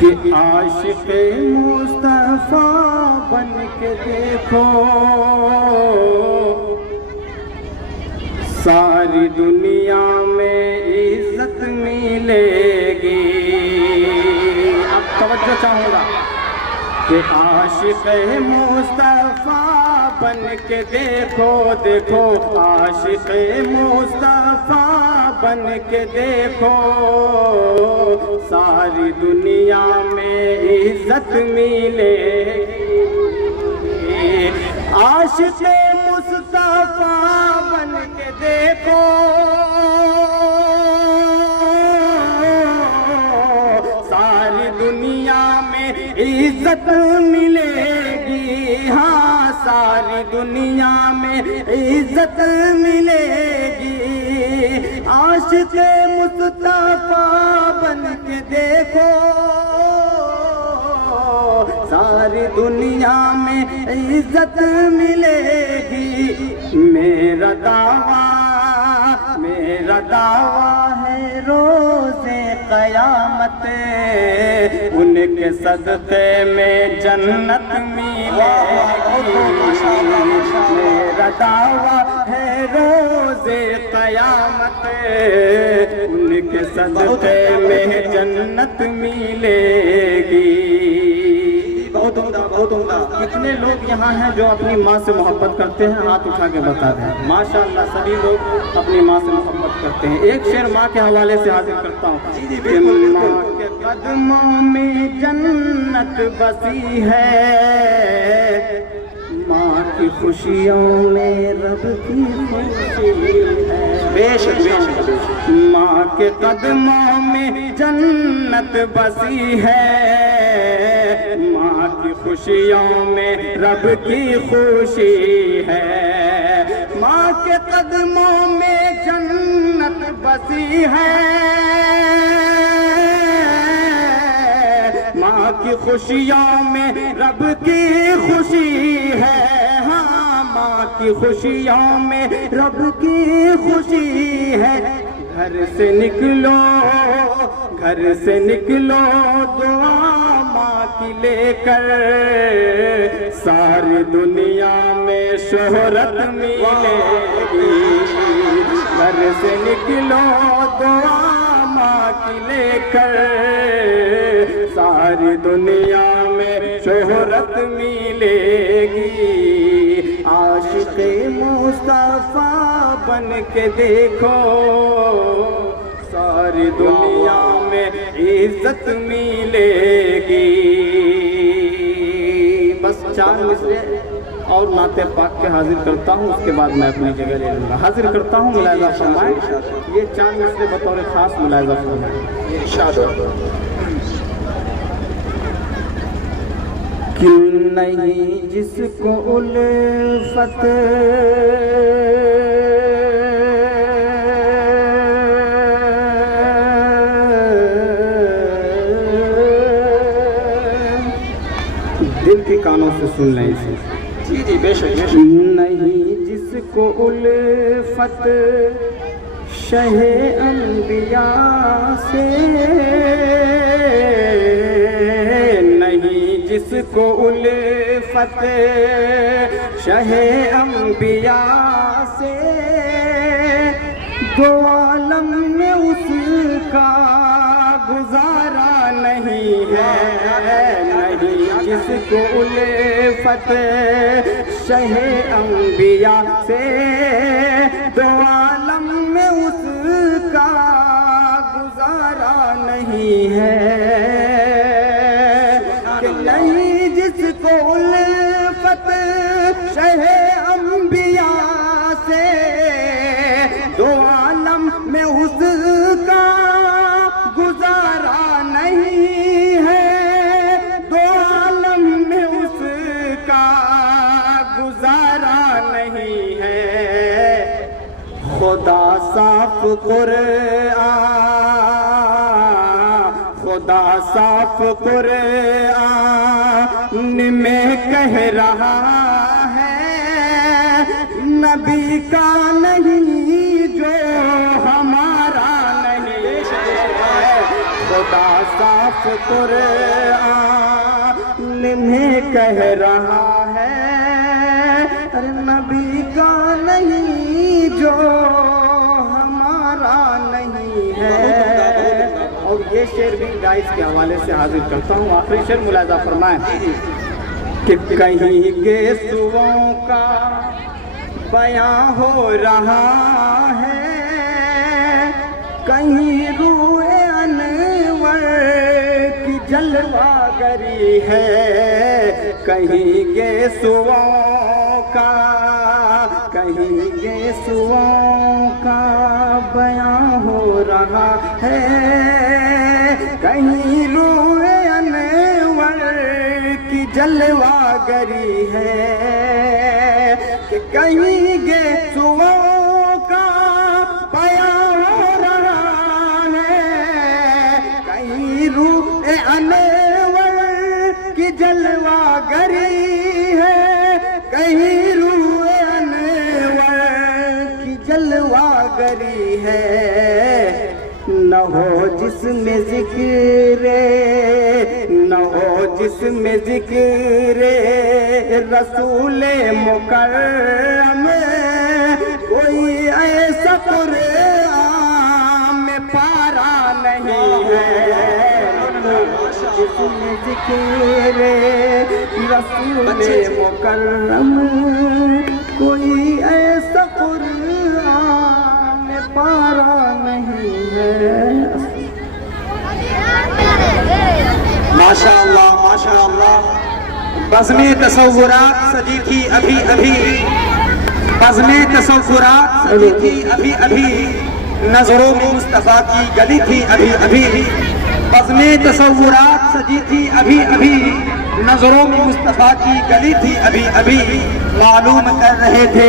کہ عاشق مصطفیٰ بن کے دیکھو ساری دنیا میں عزت ملے گی. اب توجہ چاہوں گا کہ عاشق مصطفیٰ بن کے دیکھو دیکھو عاشق مصطفیٰ بن کے دیکھو ساری دنیا میں عزت ملے گی. عاشق مصطفیٰ بن کے دیکھو ساری دنیا میں عزت ملے گی. ہاں ساری دنیا میں عزت ملے گی. عاشق مصطفیٰ بن کے دیکھو ساری دنیا میں عزت ملے گی. میرا دعویٰ ہے روز قیامت ان کے صدقے میں جنت ملے گی. میرا دعویٰ ہے روز قیامت ان کے صدقے میں جنت ملے گی. بہت عمدہ بہت عمدہ. کتنے لوگ یہاں ہیں جو اپنی ماں سے محبت کرتے ہیں؟ ہاتھ اٹھا کے بتا دیں. ماشاءاللہ سبھی لوگ اپنی ماں سے محبت کرتے ہیں. ایک شعر ماں کے حوالے سے حاضر کرتا ہوں. ماں کے قدموں میں جنت بسی ہے ماں کی خوشیوں میں رب کی خوشی ہے. بے شک بے شک. ماں کے قدموں میں جنت بسی ہے ماں کی خوشیوں میں رب کی خوشی ہے. ماں کے قدموں میں جنت بسی ہے ماں کی خوشیوں میں رب کی خوشی ہے. ہاں ماں کی خوشیوں میں رب کی خوشی ہے. گھر سے نکلو دعا ماں کی لے کر ساری دنیا میں شہرت ملے گی. گھر سے نکلو دعا ماں کی لے کر ساری دنیا میں شہرت ملے گی. عاشق مصطفیٰ بن کے دیکھو ساری دنیا میں عزت ملے گی. بس 4 مصرے اور نعت پاک کے حاضر کرتا ہوں, اس کے بعد میں اپنی جگہ لے لوں گا. حاضر کرتا ہوں, ملاحظہ فرمائیں. یہ 4 مصرے بطور خاص ملاحظہ فرمائیں. کیوں نہیں جس کو الفت دل کی کانوں سے سن لیں اسے. جی بے شک. نہیں جس کو الفت شہ انبیاء سے نہیں جس کو الفت شہ انبیاء سے دو عالم میں اس کا گزارا نہیں ہے. نہیں جس کو الفت شہ انبیاء سے دو عالم میں اس کا گزارا نہیں ہے. کہ نہیں جس کو الفت شہ انبیاء سے دو عالم میں اس کا گزارا نہیں ہے. دو عالم میں اس کا گزارا نہیں ہے. خدا صاف قرآن میں کہہ رہا ہے نبی کا نہیں جو ہمارا نہیں ہے. خدا صاف قرآن میں کہہ رہا ہے، ارے نبی کا نہیں جو ہمارا نہیں ہے۔ اور یہ شعر بھی گائز کے حوالے سے حاضر کرتا ہوں۔ آخری شعر ملاحظہ فرمائیں کہ کہیں گیسوؤں کا بیاں ہو رہا ہے، کہیں روح انور کی جلوہ گری ہے، کہیں گیسوؤں کا بیاں ہو رہا ہے، کہیں روح انور کی جلوہ گری ہے، کہ کہیں گیسوؤں کا بیاں ہو رہا ہے، کہیں روح انور کی جلوہ گری ہے، کہیں روح انور کی جلوہ گری ہے۔ نہ ہو جس میں ذکر رسول مکرم، کوئی ایسا قرآن میں پارا نہیں ہے، جس میں ذکر رسول مکرم، کوئی ایسا قرآن میں پارا نہیں ہے۔ ماشاءاللہ ماشاءاللہ، بزم تصورات سجی تھی ابھی ابھی، بزم تصورات سجی تھی ابھی ابھی، نظروں میں مصطفیٰ کی گلی تھی ابھی ابھی، بزم تصورات سجی تھی ابھی ابھی، نظروں میں مصطفیٰ کی گلی تھی ابھی ابھی، معلوم کر رہے تھے